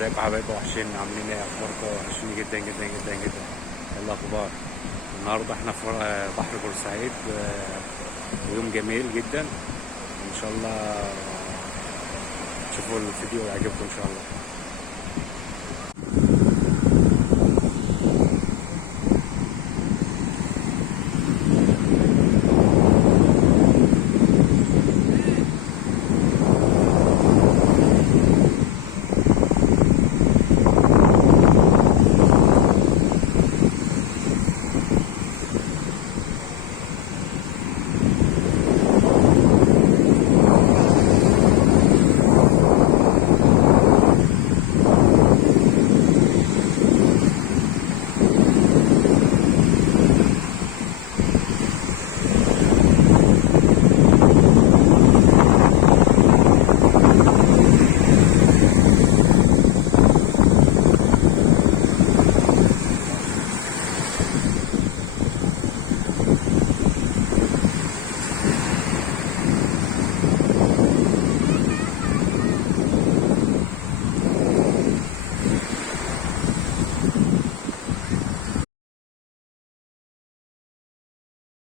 ازيكم يا حبايبي؟ وحشين، عاملين ايه؟ اخباركم؟ وحشين جدا جدا جدا جدا. ايه الاخبار؟ النهارده احنا في بحر بورسعيد، ويوم جميل جدا ان شاء الله. تشوفوا الفيديو ويعجبكم ان شاء الله.